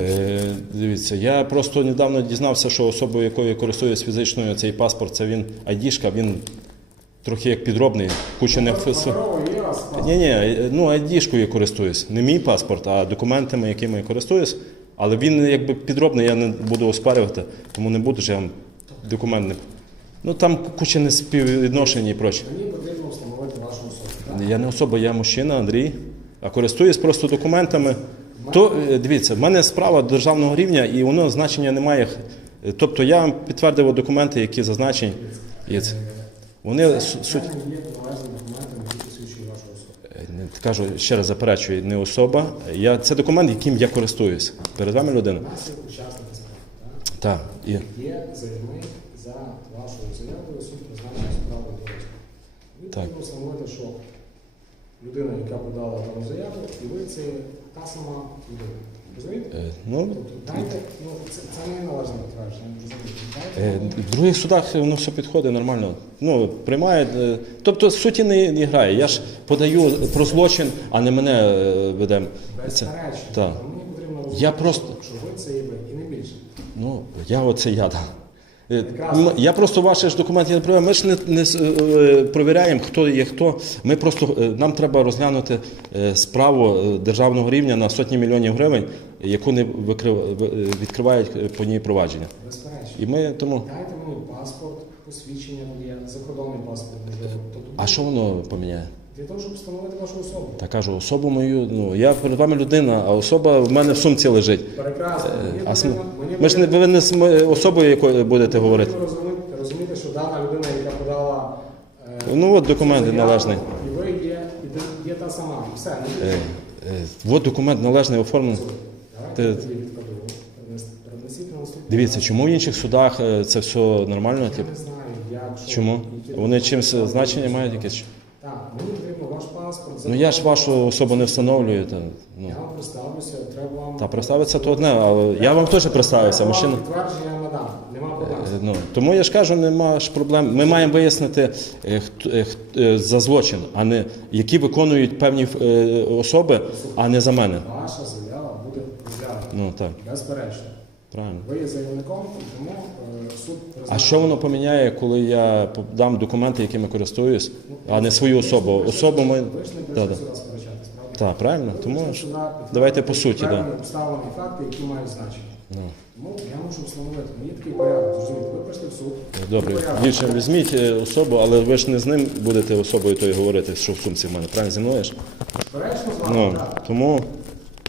Е, дивіться, я просто недавно дізнався, що особою, якою я користуюсь фізичною, цей паспорт, це він айдішка, він трохи як підробний, куча не. Ні, ні, ну айдішкою користуюсь. Не мій паспорт, а документами, якими я користуюсь. Але він якби підробний, я не буду оспарювати, тому не буду ж я вам документ не. Ну там куча неспіввідношень і проче. Мені потрібно встановити вашу особу. Я не особа, я мужчина, Андрій, а користуюсь просто документами. То е, дивіться, в мене справа державного рівня і воно значення не має. Тобто я вам підтвердив документи, які зазначені. Це- Вони суть. є е, Кажу, ще раз заперечую, не особа. Я, це документ, яким я користуюсь. Перед вами людина. Є так? І, Є заявник за вашою заявою, суд призначення справи до розгляду. Потрібно встановити, що людина, яка подала дану заяву, і ви це та сама людина. Розумієте? е, ну, Тобто дайте, ну це, це не належне підтвердження, розумієте? Е, В других судах воно все підходить нормально. Ну, приймають. е, Тобто суті не, не грає. Я ж подаю про злочин, а не мене е. Це, Безперечно. так. Мені потрібно розуміти, Я просто- що ви це є ви, і не більше. ну, я оце я. Да. Е, Я просто ваші ж документи не провіряю. Ми ж не, не е, провіряємо, хто є хто. Ми просто е, нам треба розглянути е, справу е, державного рівня на сотні мільйонів гривень, яку не викрив- е, відкривають е, по ній провадження. І ми тому. Дайте мені паспорт, посвідчення водія, закордонний паспорт, А що воно поміняє? Для того, щоб встановити вашу особу. Та кажу, особу мою, ну я перед вами людина, а особа в мене в сумці лежить. Прекрасно. Мені Е, А см- потрібно- мені ми ж не ви не з особою, якою будете говорити. потрібно розуміти, розуміти, що дана людина, яка подала е, Ну от документи заяву, належний. І ви є, і ти- є та сама. І все, не Е, е, от документ належний оформлений. Давайте ти- тоді відкладу. Перенес- Перенесіть на наступний. Дивіться, раз. чому в інших судах е, це все нормально? Я не знаю, як, що, Чому? які Вони чимось значення мають якесь? Так, мені потрібно ваш паспорт. Ну я ж вашу особу не встановлюю. Та, ну. Я вам представлюся, треба вам... Та представитися то одне, але я вам теж представився, Треба вам мужчина. Підтвердження надам, нема проблем. Е, Ну, тому я ж кажу, нема ж проблем. Ми маємо вияснити е, хто- е, е, за злочин, а не які виконують певні е, особи, а не за мене. Ваша заява буде розглянута. Ну так, Безперечно. Правильно. Ви є заявником, тому е, суд А що воно поміняє, коли я дам документи, якими користуюсь, а не свою особу? Особу ми. Ви ж не прийшли да. сюди сперечатись, правда? Так, правильно? Ви Тому прийшли ж сюди підтвердити давайте по суті, да. обставини і факти, які мають значення. Ну, Тому я мушу встановити. Мені такий порядок, зрозумієте. Ви прийшли в суд. добре. Порядок. Більше візьміть е, особу, але ви ж не з ним будете особою тою говорити, що в сумці в мене. Правильно зі мною ж? Безперечно, з вами, Ну, так. тому,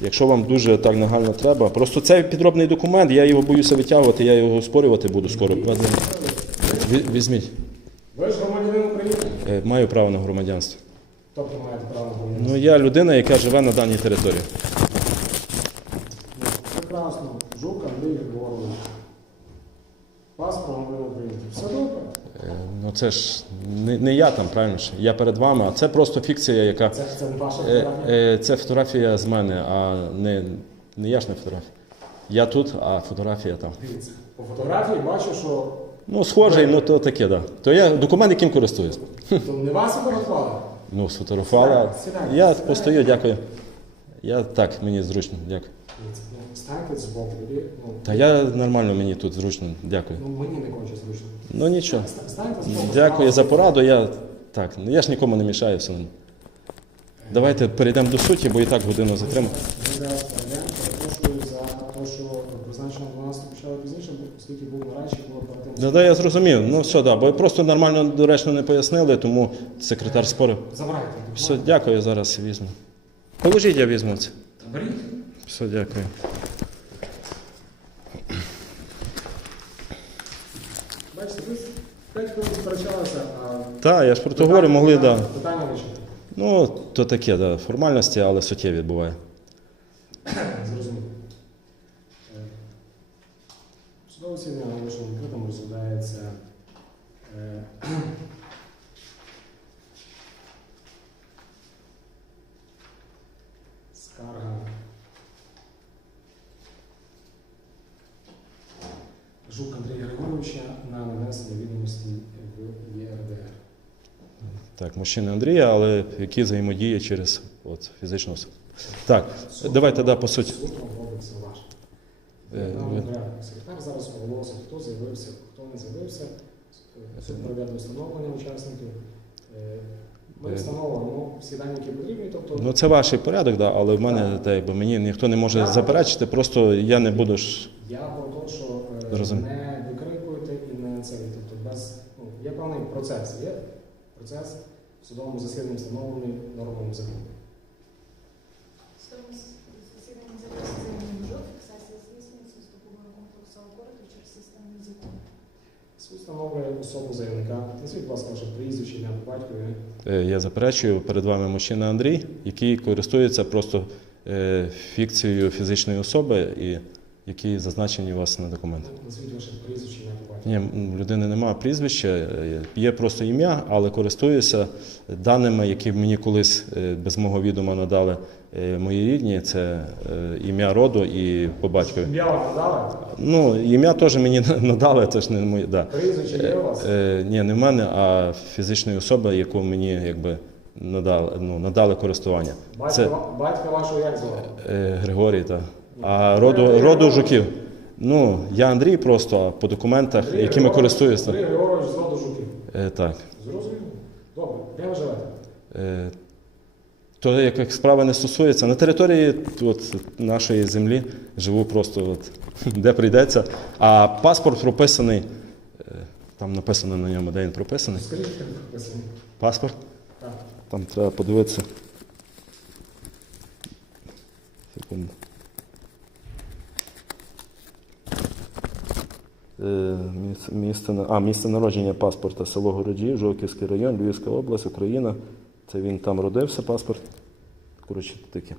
якщо вам дуже так нагально треба, просто це підробний документ, я його боюся витягувати, я його спорювати буду скоро. Візьміть. Ви ж громадянин України. Е, Маю право на громадянство. Тобто маєте право на громадянство. Ну, я людина, яка живе на даній території. Прекрасно. Жук Андрій Григорович. Паспорт громадянина України. Все добре. Е, Ну це ж не, не я там, правильно ж? Я перед вами, а це просто фікція, яка. Це, це не ваша Е, фотографія. е, Це фотографія з мене, а не, не я ж не фотографія. Я тут, а фотографія там. Дивіться. По фотографії бачу, що Ну, схожий, ну то таке, так. Да. То я документ, яким користуюсь. то не вас фотографували. Ну, сфотографувала. Я сідайте. постою, дякую. Я так, мені зручно, дякую. Ну, станьте з боку. Ну, Та я нормально мені тут зручно, дякую. ну, мені не конче зручно. Ну нічого. Станьте з боку. Дякую за пораду. Я так, ну, я ж нікому не мішаю все. одно. Давайте перейдемо до суті, бо і так годину затримав. Ми зараз перейдемо. Перепрошую за те, що призначено 12 почали пізніше, бо оскільки був нарадчий, було тим. Да, да, я зрозумів. Ну все, да, бо просто нормально доречно не пояснили, тому секретар спорив. Забирайте. Все, дякую, зараз візьму. Положіть, я візьму це. Та беріть. Все, дякую. Бачите, ви 5 хвилин сперечалися, а Так, я ж про то говорю, могли, так. Да. Питання вичерпані. Ну, то таке, да, формальності, але суттєві буває. Зрозуміло. Е, Судове засідання оголошено відкритим розглядається е, скарга Жук Андрія Григоровича на нанесення відомості в ЄРДР. Так, мужчина Андрія, але які взаємодіє через от, фізичну особу. Так, давайте да, по суті. Е, ви- треба. Секретар зараз оголосить, хто з'явився, хто не з'явився. Проведе встановлення учасників. Е, Ми Е. встановимо всі дані, які потрібні. Тобто, Ну це ваш порядок, да, але в мене так, якби мені ніхто не може заперечити, просто я не буду ж. я про те, що е, не викрикуєте і не це. Тобто без, ну, є певний процес. Є процес в судовому засіданні встановлений нормами закону. Судове засідання з'явився заявний бюджет, фіксація здійснюється вступового комплексового короду через систему закону. Суд встановлює особу заявника. Назвіть, будь ласка, ваше прізвище, ім'я батькові. Е, Я заперечую перед вами мужчина Андрій, який користується просто е, фікцією фізичної особи, і які зазначені у вас на документах. Назвіть ваше прізвище, ім'я. Ні, людини немає прізвища, е, є просто ім'я, але користуюся даними, які мені колись е, без мого відома надали е, мої рідні. Це ім'я роду і по батькові. Ім'я вам надали? Ну, ім'я теж мені надали, це ж не моє. Да. Прізвище є у вас? Ні, не в мене, а фізичної особи, яку мені якби надали, ну, надали користування. Батька, Це батька вашого як звати? е, Григорій, так. А роду, роду жуків. Ну, я Андрій просто а по документах, Андрій якими Григорович- користуюся. Андрій Григорович з роду жуків. Е, так. Зрозуміло? Добре, де ви живете? Е, То як як справа не стосується, на території от, нашої землі живу просто от, де прийдеться. А паспорт прописаний, е, там написано на ньому, де він прописаний. Скажіть, як прописаний. Паспорт. Так. Там треба подивитися. Секунду. Місце, місце, а, місце народження паспорта село Городжі, Жовківський район, Львівська область, Україна. Це він там родився, паспорт. Коротше, таке.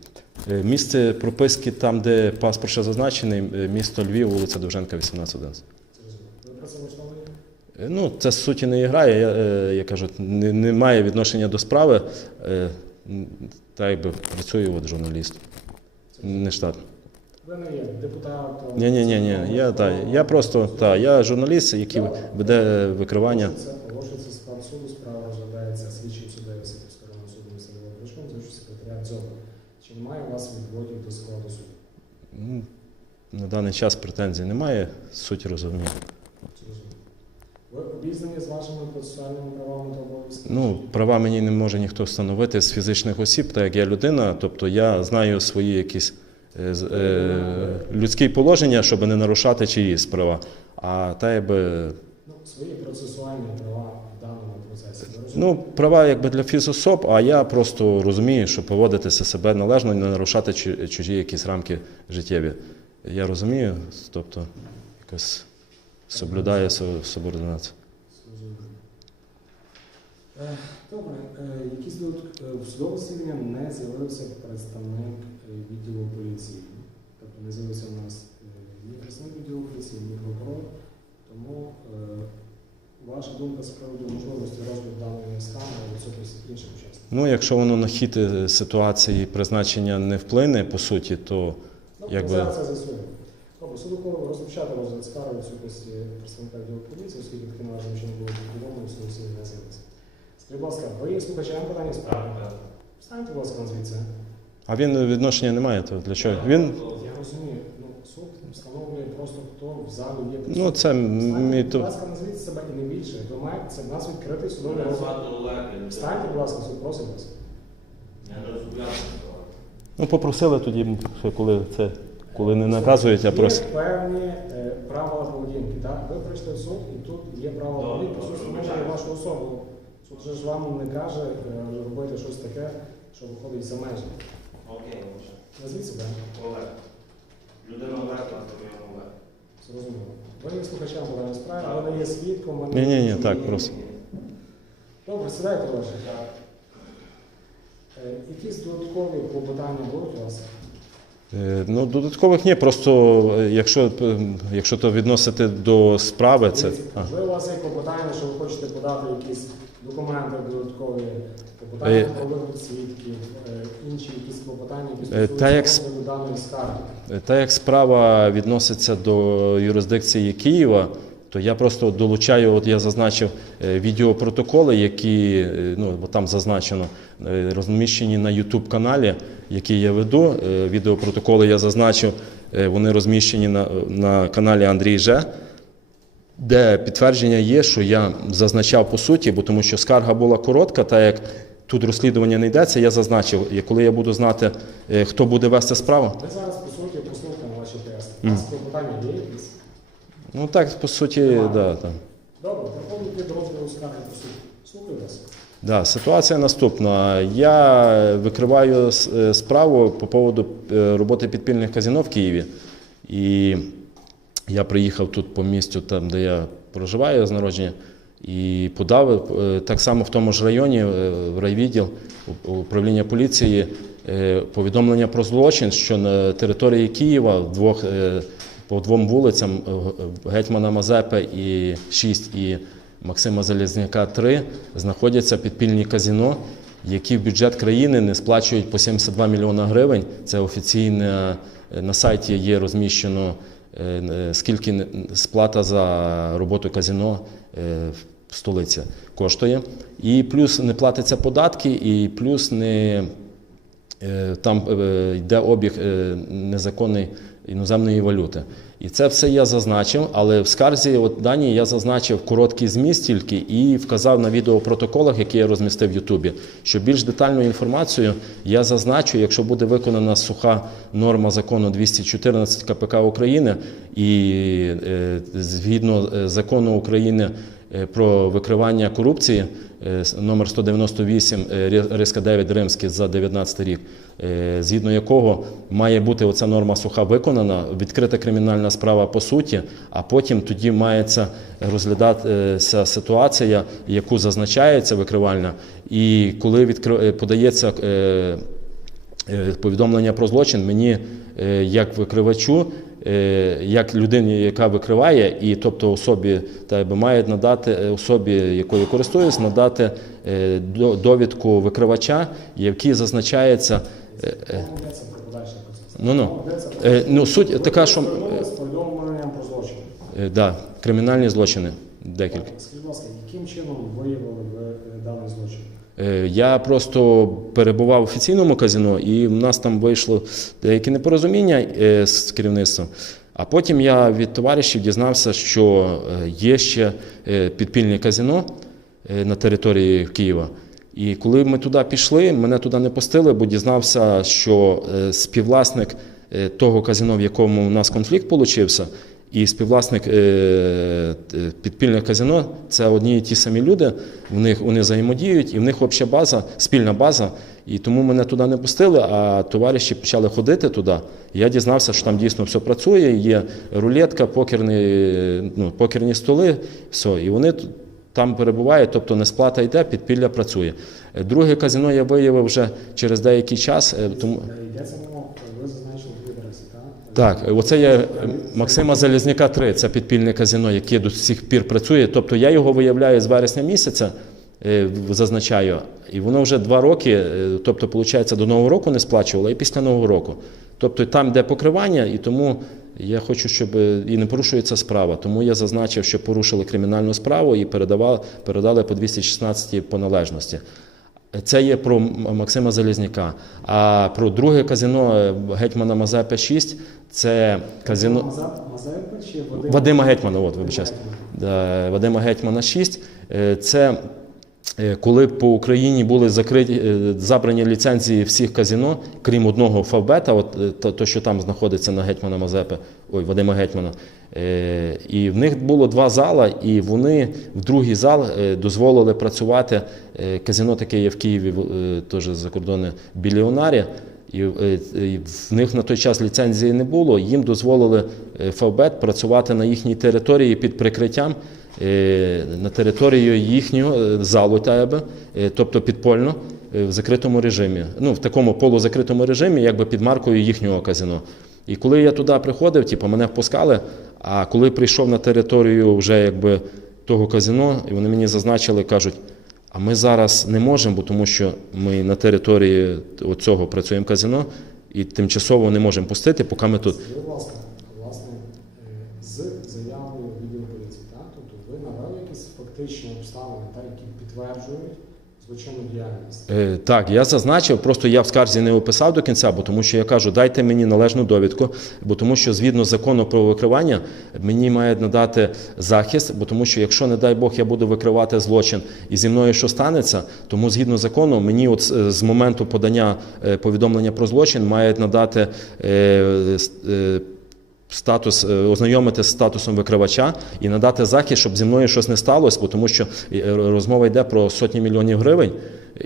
Е, Місце прописки там, де паспорт ще зазначений, е, місто Львів, вулиця Довженка, 1811. Це розумію. Ви працевлаштовані? Е, Ну, це суті не грає. Я, е, я кажу, не, не має відношення до справи. Е, м, Та якби працюю от журналіст. Не штатно. Ви не є депутатом? Ні, ні, ні, ні. Я, та, я просто та, я журналіст, який веде викривання. Оголошується, оголошується склад суду, справа розглядається слідчим Сибірського районного суду міста Львова секретаря ДЗОПа. Чи немає у вас відводів до складу суду? На даний час претензій немає, суть розумію. Ви обізнані з вашими процесуальними правами та обов'язками? Ну, права мені не може ніхто встановити з фізичних осіб, так як я людина, тобто я знаю свої якісь з- людські положення, щоб не нарушати чиїсь права. А та якби Ну, свої процесуальні права в даному процесі. Ну, права якби для фізособ, а я просто розумію, що поводитися себе належно не нарушати чужі якісь рамки життєві. Я розумію, тобто якось соблюдаю субординацію. Е, Добре, е, якісь е, в судове не з'явився представник е, відділу поліції. Тобто не з'явився у нас е, ні представник відділу поліції, ні прокурор. Тому е, ваша думка з приводу можливості розгляду даної скарги у відсутності інших учасників. Ну, якщо воно на хід е, ситуації призначення не вплине, по суті, то Ну, Якби- зараз це з'ясуємо. Суду ухвалив розпочати розгляд скарги у відсутності представника відділу поліції, оскільки таке належним чином було повідомлено, в судове засідання не з'явився. Скажіть, будь ласка, ви є слухачем питання справи? Встаньте, будь ласка, назвіться. А він відношення не має, то для чого? Він, Я розумію, ну суд встановлює просто хто в залу є. ну, це мій Будь ласка, назвіть себе і не більше. То має це в нас відкритий судовий розгляд. Встаньте, будь ласка, суд просить вас. Я не розумію. Ну, попросили тоді, що коли це коли не наказують, а Є просять. певні е, правила поведінки. Так? Ви прийшли в суд і тут є правила поведінки, добре, встановлює вашу особу. Суд же ж вам не каже е, робити щось таке, що виходить за межі. Окей, лише. Назвіть себе. Олег. Людина Олег, такий Олег. Зрозуміло. Ви є слухачем по даній справі, ви не є свідком. ви не Ні, ні, ні, так, просто. Добре, сідайте, Олеже. Е, Якісь додаткові клопотання будуть у вас? Е, Ну, додаткових ні, просто е, якщо, е, якщо то відносити до справи, це. Дивіться, А. Можливо, у вас є клопотання, що ви хочете подати якісь документи додаткові, клопотання Е, про свідків, е, інші якісь клопотання, які стосуються даної скарги. Та як справа відноситься до юрисдикції Києва, то я просто долучаю, от я зазначив е, відеопротоколи, які ну, бо там зазначено, розміщені на YouTube каналі, який я веду. Відеопротоколи я зазначив Вони розміщені на, на каналі Андрій Же, де підтвердження є, що я зазначав по суті, бо тому що скарга була коротка, та як тут розслідування не йдеться, я зазначив, і коли я буду знати, е, хто буде вести справу. Ви зараз, по суті, послухаємо ваші пояснення. У вас клопотання є якісь? Ну так, по суті, да, так. Добре, переходимо до розгляду скарги по суті. Слухаю вас. Да, ситуація наступна. Я викриваю е, справу по поводу е, роботи підпільних казино в Києві. І я приїхав тут по місцю, там, де я проживаю з народження, і подав е, так само в тому ж районі, е, в райвідділ управління поліції, е, повідомлення про злочин, що на території Києва двох, по двом вулицям гетьмана Мазепи і 6 і Максима Залізняка 3 знаходяться підпільні казино, які в бюджет країни не сплачують по 72 мільйона гривень. Це офіційно е, на сайті є розміщено скільки сплата за роботу казино е, столиці коштує. І плюс не платяться податки, і плюс не Е, там е, йде обіг е, незаконний іноземної валюти. І це все я зазначив, але в скарзі от дані я зазначив короткий зміст тільки і вказав на відеопротоколах, які я розмістив в Ютубі, що більш детальну інформацію я зазначу, якщо буде виконана суха норма закону 214 КПК України і е, згідно е, закону України про викривання корупції е, номер 198 е, Риска 9 Римський за 19 рік, е, згідно якого має бути оця норма суха виконана, відкрита кримінальна справа по суті, а потім тоді мається розглядатися ситуація, яку зазначається викривальна, і коли е, подається е, е, повідомлення про злочин мені, е, як викривачу, е, як людині, яка викриває, і тобто особі та би мають надати е, особі, якою користуюсь, надати е, до- довідку викривача, в якій зазначається. е, е. Ну ну е, ну суть така, що е, да, кримінальні злочини декілька. Скажіть, будь ласка, яким чином виявили ви е, даний злочин? Е, Я просто перебував в офіційному казино, і в нас там вийшло деякі непорозуміння е, з керівництвом. А потім я від товаришів дізнався, що е, є ще підпільне казино на території Києва. І коли ми туди пішли, мене туди не пустили, бо дізнався, що співвласник того казино, в якому у нас конфлікт получився, і співвласник е, е, казино це одні і ті самі люди. В них вони взаємодіють, і в них обща база, спільна база. І тому мене туди не пустили, а товариші почали ходити туди. Я дізнався, що там дійсно все працює. Є рулетка, покерні, ну, покерні столи, все. І вони там перебувають, тобто несплата йде, підпілля працює. Е, Друге казино я виявив вже через деякий час. Тому Е, Йдеться мова, ви зазначили дві адреси, так? оце є е, Максима Залізняка 3, це підпільне казино, яке до сих пір працює. Тобто я його виявляю з вересня місяця, е, зазначаю, і воно вже два роки, е, тобто, виходить, до Нового року не сплачувало, і після Нового року. Тобто там йде покривання, і тому я хочу, щоб е, і не порушується справа. Тому я зазначив, що порушили кримінальну справу і передавали, передали по 216 по належності. Це є про Максима Залізняка. А про друге казино е, Гетьмана Мазепи 6 це казино Мазеп- Мазепи чи Вадим? Вадима Гетьмана, от, вибачаюсь. Вадима Гетьмана 6. Е, Це е, коли по Україні були закриті забрані ліцензії всіх казино, крім одного Фавбета, от то, що там знаходиться на Гетьмана Мазепи, ой, Вадима Гетьмана. Е, І в них було два зала, і вони в другий зал е, дозволили працювати. е, Казино таке є в Києві, теж закордонне Біліонарі. І в них на той час ліцензії не було. Їм дозволили Фавбет працювати на їхній території під прикриттям на території їхнього залу, е, тобто підпольно в закритому режимі. Ну, в такому полузакритому режимі, якби під маркою їхнього казино. І коли я туди приходив, типу, мене впускали. А коли прийшов на територію вже якби того казино, і вони мені зазначили, кажуть. А ми зараз не можемо, бо тому що ми на території цього працюємо казино і тимчасово не можемо пустити, поки ми тут. Будь власне, е, з заявою відділу поліції, так? Тобто ви навели якісь фактичні обставини, які підтверджують злочинну діяльність. Е, Так, я зазначив, просто я в скарзі не описав до кінця, бо тому що я кажу, дайте мені належну довідку, бо тому що згідно закону про викривання мені мають надати захист, бо тому що якщо, не дай Бог, я буду викривати злочин і зі мною що станеться, тому згідно закону мені от з- з моменту подання е, повідомлення про злочин мають надати. е, е, Статус е, ознайомити з статусом викривача і надати захист, щоб зі мною щось не сталося, бо тому що е, розмова йде про сотні мільйонів гривень.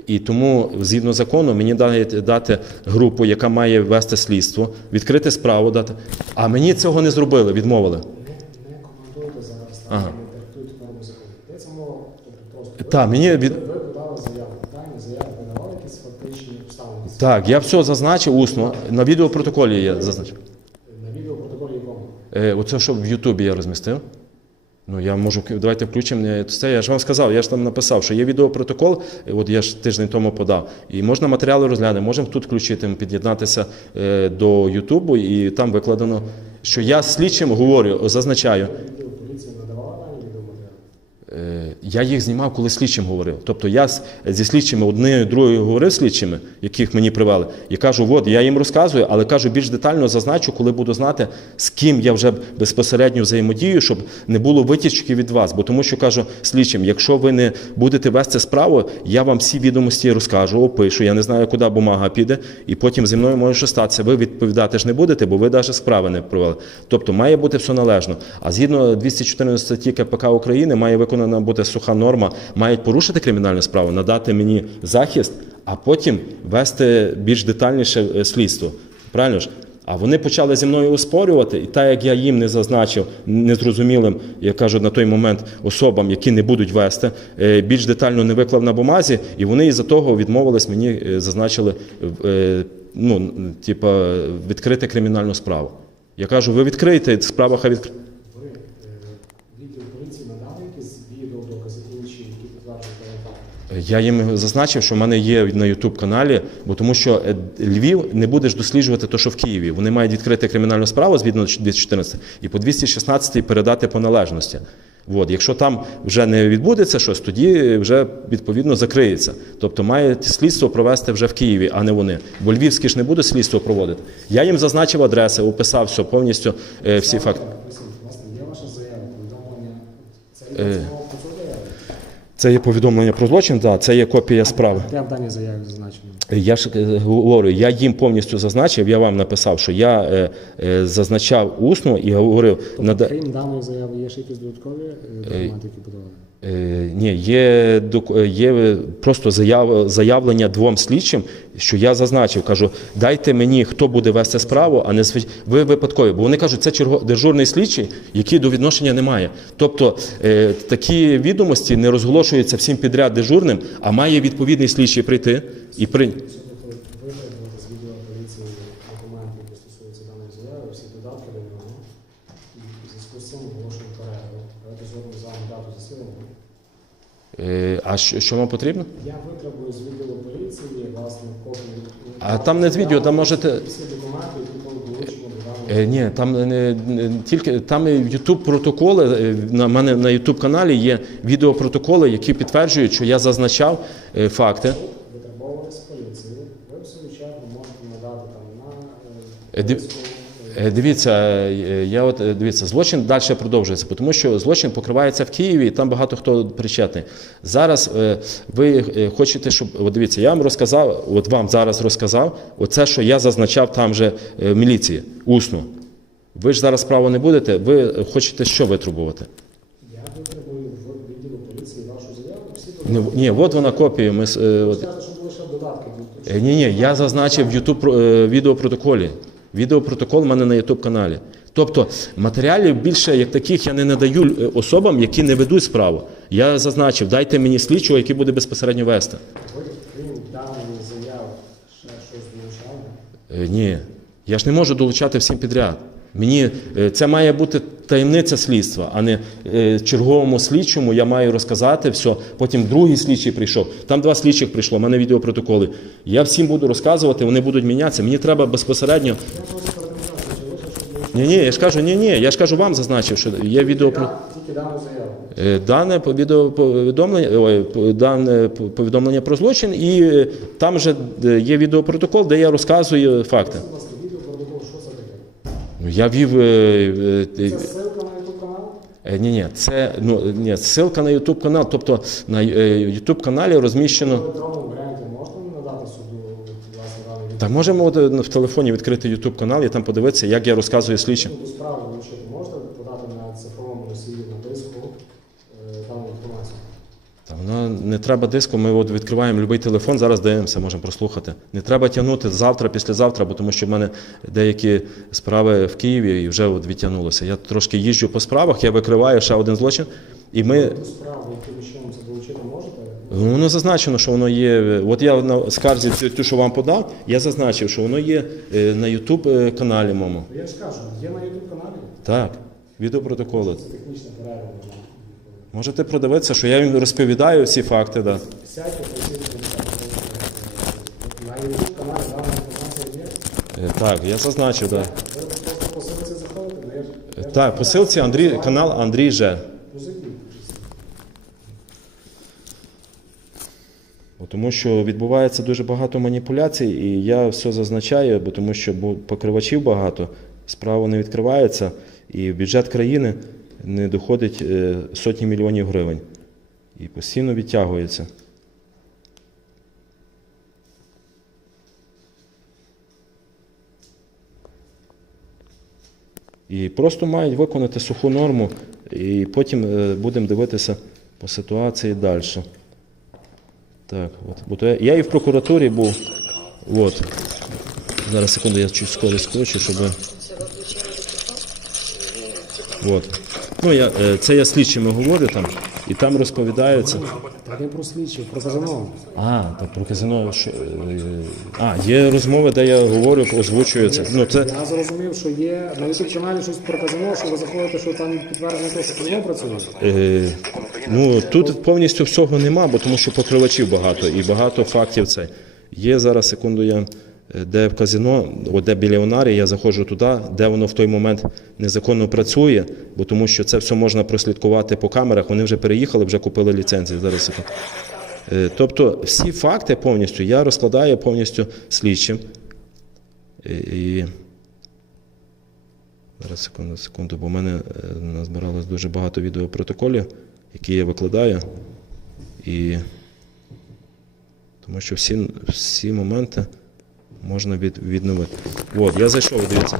І тому, згідно закону, мені дають дати групу, яка має вести слідство, відкрити справу дати. А мені цього не зробили, відмовили. Не, не коментуйте зараз, Ага. не. Йдеться мова, ви- мені від- заяву. Питання заяви ви давали якісь фактичні обставини. Так, я все зазначив усно. На відеопротоколі я зазначив. На відеопротоколі якому? Е, оце, що в Ютубі я розмістив. Ну, я можу давайте включимо е, це. Я ж вам сказав, я ж там написав, що є відеопротокол, е, от я ж тиждень тому подав. І можна матеріали розглянути, можемо тут включити, під'єднатися е, до Ютубу, і там викладено, що я слідчим говорю, зазначаю. Відділ поліції надавала дані відеоматеріали? Е, Я їх знімав, коли слідчим говорив. Тобто я зі слідчими одною, другою говорив слідчими, яких мені привели, і кажу, от я їм розказую, але кажу, більш детально зазначу, коли буду знати, з ким я вже безпосередньо взаємодію, щоб не було витічки від вас. Бо тому що кажу слідчим, якщо ви не будете вести справу, я вам всі відомості розкажу, опишу. Я не знаю, куди бумага піде, і потім зі мною може що статися. Ви відповідати ж не будете, бо ви навіть справи не провели. Тобто має бути все належно. А згідно 214 статті КПК України має виконана бути суха норма, мають порушити кримінальну справу, надати мені захист, а потім вести більш детальніше е, слідство. Правильно ж? А вони почали зі мною оспорювати, і так як я їм не зазначив незрозумілим, я кажу на той момент особам, які не будуть вести, е, більш детально не виклав на бумазі, і вони із-за того відмовились, мені е, зазначили ну, типа, відкрити кримінальну справу. Я кажу, ви відкрийте, справа хай відкриє. Ви е, відділ поліції надав якісь відеодокази інші, які підтверджують даний факт? Я їм зазначив, що в мене є на youtube каналі, бо тому що е, Львів не будеш досліджувати те, що в Києві. Вони мають відкрити кримінальну справу згідно 214 і по 216 передати по належності. От, якщо там вже не відбудеться щось, тоді вже відповідно закриється. Тобто має слідство провести вже в Києві, а не вони. Бо Львівські ж не буде слідство проводити. Я їм зазначив адреси, описав все повністю е, всі факти. Власне, є ваша заява, повідомлення. Це Е. йде мова про цю заяву? Це є повідомлення про злочин, да, це є копія справи. Я в даній заяві зазначено? Я ж е, говорю, я їм повністю зазначив, я вам написав, що я е, е, зазначав усно і говорив, Тобто, нада... крім даної заяви, є ще якісь додаткові е, документи, які подавали? Е, ні, є, е, є просто заяв, заявлення двом слідчим, що я зазначив, кажу, дайте мені, хто буде вести справу, а не ви випадкові. Бо вони кажуть, це черго... дежурний слідчий, який до відношення не має. Тобто е, такі відомості не розголошуються всім підряд дежурним, а має відповідний слідчий прийти і при. Тобто витребувати з відео поліції документи, які стосуються даної заяви, всі додатки до нього. І в зв'язку з цим оголошуємо перерву. Давайте зробимо з вами дату засідання. Е, а що, вам потрібно? Я витребую з відділу поліції, власне, копію. А там не з відео, там можете- Всі документи, які були долучені до Е, ні, там не, тільки там YouTube протоколи. е, На мене на YouTube каналі є відеопротоколи, які підтверджують, що я зазначав е, факти. витребовували з поліції. Ви в свою чергу можете надати там Е, на е, Дивіться, е, я от е, дивіться, злочин далі продовжується, тому що злочин покривається в Києві, і там багато хто причетний. Зараз ви хочете, щоб от дивіться, я вам розказав, от вам зараз розказав, оце, що я зазначав там же в міліції, усно. Ви ж зараз справу не будете, ви хочете що витрубувати? Я витребую в відділу поліції вашу заяву. Всі Ні, ні, от вона копія. Ми, е, от, Ні, ні, я зазначив в YouTube про- відеопротоколі. Відеопротокол в мене на YouTube каналі. Тобто матеріалів більше як таких я не надаю е, особам, які не ведуть справу. Я зазначив, дайте мені слідчого, який буде безпосередньо вести. Ви, крім даної заяву ще щось долучали? Е, Ні, я ж не можу долучати всім підряд. Мені е, це має бути таємниця слідства, а не е, черговому слідчому я маю розказати все. Потім другий слідчий прийшов. Там два слідчих прийшло, в мене відеопротоколи. Я всім буду розказувати, вони будуть мінятися. Мені треба безпосередньо? Ні, ні, я ж кажу, ні, ні, я ж кажу, вам зазначив, що є відео про. Е, Дане по- відеоповідомлення, ой, по- дане повідомлення про злочин, і там же е, є відеопротокол, де я розказую факти. Будь ласка, відео протокол, що це таке? Ну, Я вів. е, е, Це ссылка на YouTube канал? е, ні, ні, це ну ні, ссылка на YouTube канал. Тобто на е, YouTube каналі розміщено. Та? Можемо е, в телефоні відкрити YouTube канал і там подивитися, як я розказую слідчим. До справи вручити можете подати на цифровому носії на диску е, дану інформацію? Воно не треба диску. Ми от відкриваємо будь-який телефон, зараз дивимося, можемо прослухати. Не треба тягнути завтра, післязавтра, бо тому що в мене деякі справи в Києві і вже от відтягнулося. Я трошки їжджу по справах, я викриваю ще один злочин, і ми. Це долучити можете? Ну, Воно зазначено, що воно є. От я на скарзі ту, що вам подав, я зазначив, що воно є е, на YouTube каналі моєму. Я ж кажу, є на YouTube каналі? Так, відеопротоколи. Це технічна перерва. Можете продивитися, що я їм розповідаю всі факти. Да. Е, Так, я зазначив, так. Я ж Да. Так, посилці Андрій, канал Андрій Же. Тому що відбувається дуже багато маніпуляцій, і я все зазначаю, бо тому що покривачів багато, справа не відкривається, і бюджет країни не доходить е, сотні мільйонів гривень. І постійно відтягується. І просто мають виконати суху норму, і потім е, будемо дивитися по ситуації далі. Так, от. Бо то я, я і в прокуратурі був. От. Зараз секунду, я чуть скоро скочу, щоб. От. Ну, я, е, це я слідчими говорю там, і там розповідається. Так я про слідчий, про казино. А, так про казино. Що, е, а, є розмови, де я говорю, озвучую це. Ну, це Я зрозумів, що є на YouTube каналі щось про казино, що ви заходите, що там підтвердження того, що казино працює. Е, ну, тут повністю всього нема, бо тому що покривачів багато і багато фактів це. Є зараз, секунду, я де в казино, от де біля Онарі, я заходжу туди, де воно в той момент незаконно працює, бо тому що це все можна прослідкувати по камерах. Вони вже переїхали, вже купили ліцензію. Зараз. Е, Тобто всі факти повністю я розкладаю повністю слідчим. Е, І... Зараз секунду, секунду, бо в мене е, назбиралось дуже багато відеопротоколів, які я викладаю. І тому що всі, всі моменти можна від, відновити. От, я зайшов, дивіться.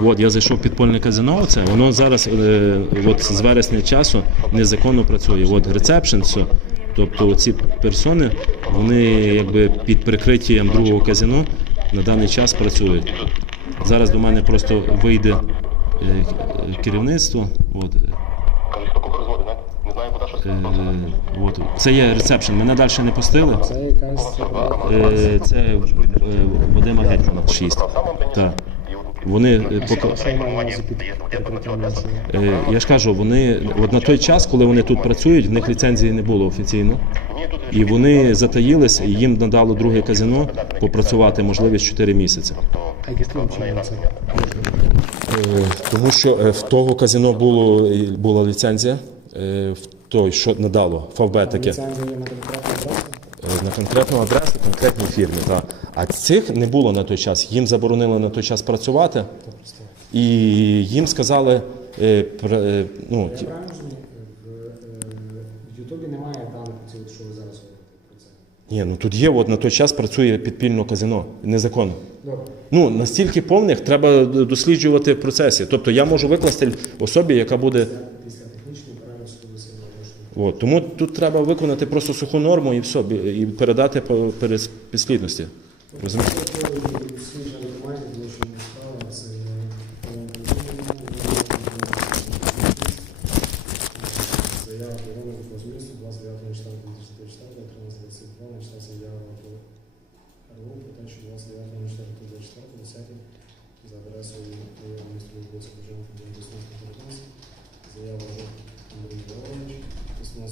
От, я зайшов в підпольне казино, це воно зараз е, от з вересня часу незаконно працює. От рецепшн, все. Тобто ці персони, вони якби під прикриттям другого казино на даний час працюють. Зараз до мене просто вийде е, керівництво. От, от. Це є рецепшн. Мене далі не пустили. Е, Це е, Вадима Гетьмана 6. Так. Вони е. Е, Я ж кажу, вони от на той час, коли вони тут працюють, в них ліцензії не було офіційно. І вони затаїлись, і їм надало друге казино попрацювати можливість 4 місяці. Е, Тому що е, в того казино було, була ліцензія, е, той, що надало, ФВБ таке. Ліцензія на конкретну адресу? Е, На конкретну адресу, конкретній фірмі. Так. А цих не було на той час. Їм заборонили на той час працювати, і їм сказали, е, пр- е, ну, Я ті- правильно розумію? В, е, в Ютубі немає даних що ви зараз говорите про це. ні, ну тут є, от на той час працює підпільно казино, незаконно. Добре. Ну, настільки повних треба досліджувати в процесі. Тобто я можу викласти особі, яка буде. Після технічної перерви суду сильно можна. От, тому тут треба виконати просто суху норму і все, і передати по перес- підслідності. Розумієте? Свіжа документів, тому що не справа, це заява керівника по змісту 29 числа 2024, 13.22, начала заява про РУ, про те, що 29 числа 2024, 10 за адресою міста вулиця Боженка, день Деснянська, Передонська, заява Андрій Григорович, 18.01.81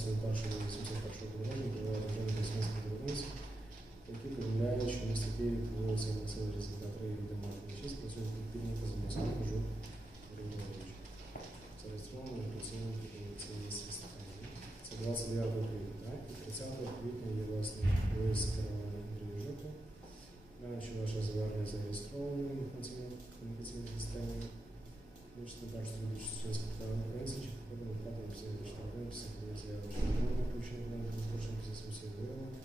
року, проживає Боженка, Деснянська, Передонська, які повідомляють, що місто Києві проводиться Василь Резидент 3 від Демарки 6, працюють підпільні та замовські кажу Григорович. Зареєстровано в офіційному інформаційній системі. Це 29 квітня, так? І 30 квітня є власне високерований Андрій Жука. Знаю, що ваше звернення зареєстровано в інформаційній комунікаційній системі. Хочете бачити що спитали українці, чи походимо вкладом все вийшло українці, коли заяви, що не включено на запрошення після сесії виявлення.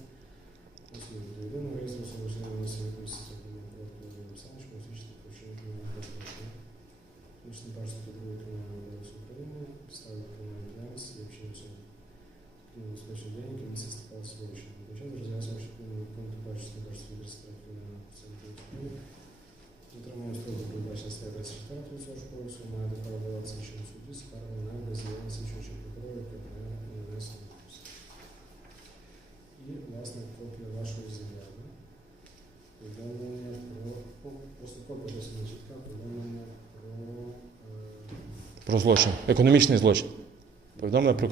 Усі до єдиного реєстру особливо на свої комісії коротко написання, що освічити включення на коротко. Хочете бачити до другої кримінальної кодексу України, підстави кримінальної клемс, і вчинення суд. Кримінального спочатку день, комісія стала сволочем. Почати роз'яснюємо, що кримінальний пункт бачити бачити 33 кримінального проценту України. Дотримання строго передбачення стаття 24 цього ж кодексу має до права даватися в суді скарги на бездіяльність слідчого прокурора, яка прийняла і нанесена курс. І, власне, копія вашої заяви. Повідомлення про, ну, просто копія досить не чітка, повідомлення про е, Про злочин. Економічний злочин. Повідомлення про.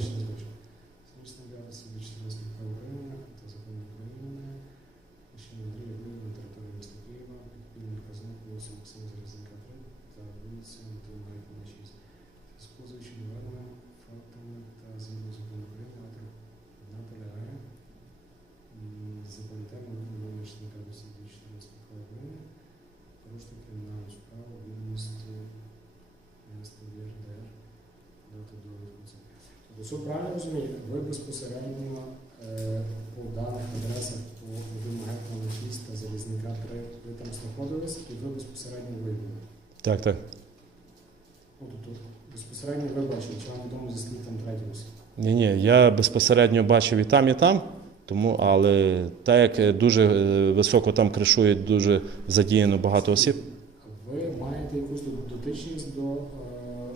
Залізника 3 та вулицю Антона Маркова 6. З позовичами введеними фактами та згідно закону наполягає за номер 14 2014 КП України порушити кримінальну справу відомості міста ЄРДР дати довідку. Тобто, що правильно розумію, ви безпосередньо по даних адресах по Вадима Гетмана 6 та Залізника 3 ви там знаходились і ви безпосередньо виявили. Так, так. Ну, тобто, безпосередньо ви бачили, чи вам відомо зі слід там третій. Ні, ні, я безпосередньо бачив і там, і там. Тому, але так як е, дуже е, високо там кришують, дуже задіяно багато осіб. Ви маєте якусь дотичність до. е,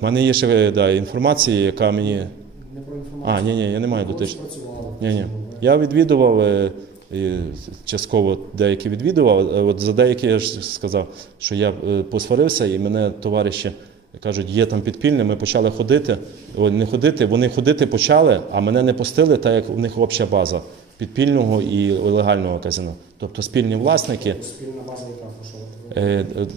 У мене є ще е, да, інформація, яка мені. Не про інформацію. А, ні, ні, я не маю дотичності. Ні, ні. Я відвідував е, частково деякі відвідував. Е, От за деякі я ж сказав, що я е, посварився, і мене товариші кажуть, є там підпільне. Ми почали ходити. Не ходити, вони ходити почали, а мене не пустили, так як у них обща база підпільного і легального казино. Тобто спільні власники. Спільна база яка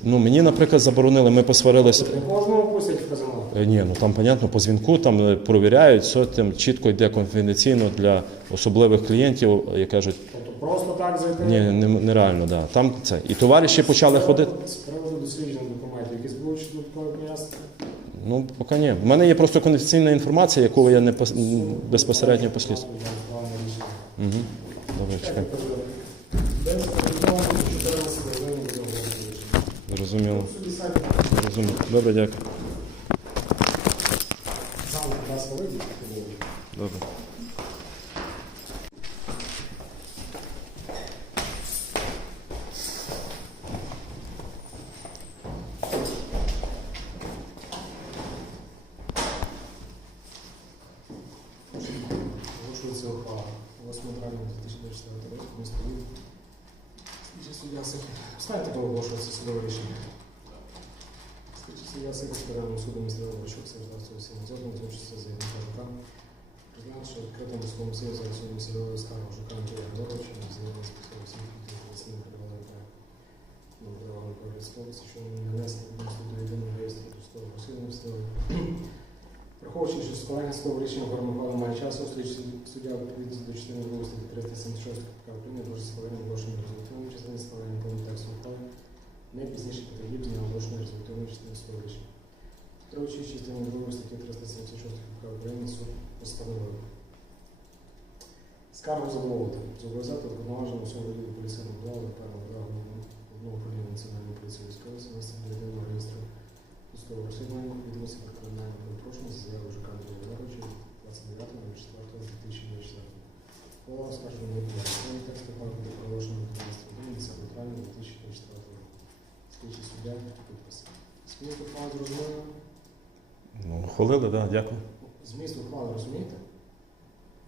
ну, мені, наприклад, заборонили, ми посварилися. Не кожного пустять в казино. Е, Ні, ну там, понятно, по дзвінку там е, провіряють, все там чітко йде конфіденційно для особливих клієнтів, як кажуть, Тобто просто так зайти. ні, не- нереально, да. Там це. І товариші почали ходити. З приводу досліджень документів, якісь були чи додаткові пояснення? Ну, поки ні. В мене є просто конфіденційна інформація, яку я не пос- м, безпосередньо по слідству. Угу. Добре, чекай. Зрозуміло. Зрозуміло. Добре, дякую. Добре. Оголошується ухвала. 8 травня 2024 року місто Львів. Слідчий суддя Сихов. Знаєте, коли оголошується судове рішення? Слідчий суддя Сихов Федерального суду міста Львова-Чук, Сержант Олексій Зобний, в тому числі заявника ЖК. Признав, що відкритому судовому силі зараз суду міста Львова скаргу ЖК Андрія Григоровича на зміни списку всіх інформаційних передавали про Добривали про реєстрацію, що не нанесено відносно до єдиного реєстру судового розслідування встановлено. Враховуючи, що складання судового рішення формували має часу, слідчий суддя відповідно до частини 2 статті 376 КПК України дуже складання оголошення результативної частини складання повного тексту ухвали не пізніше п'яти з результативної частини судового рішення. Керуючи частиною 2 статті 376 КПК суд постановив скаргу задоволити, зобов'язати повноваження усього відділу поліцейного влади певного одного управління Національної поліції військової місця до єдиного реєстру судового розслідування кримінальне правопорушення за заявою ЖК Андрія Григоровича 29.04.2024. Голова оскарження не було. Основний текст ухвали буде проголошено до 10 травня 2024 року. Слідчий суддя підпис. Зміст ухвали зрозуміло? Ну, хвалили, так, да, дякую. Зміст ухвали розумієте?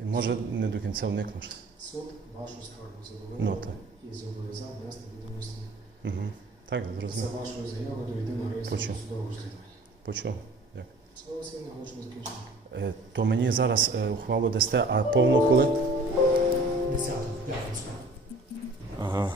Може не до кінця вникнеш. Суд вашу скаргу Ну, задовольнив так. і зобов'язав внести відомості Угу. Так, зрозуміло. за вашою заявою до єдиного реєстру Почув. судового розслідування. Почув. Е, То мені зараз е, ухвалу дасте, а повну коли? 10 п'ятницю. Ага.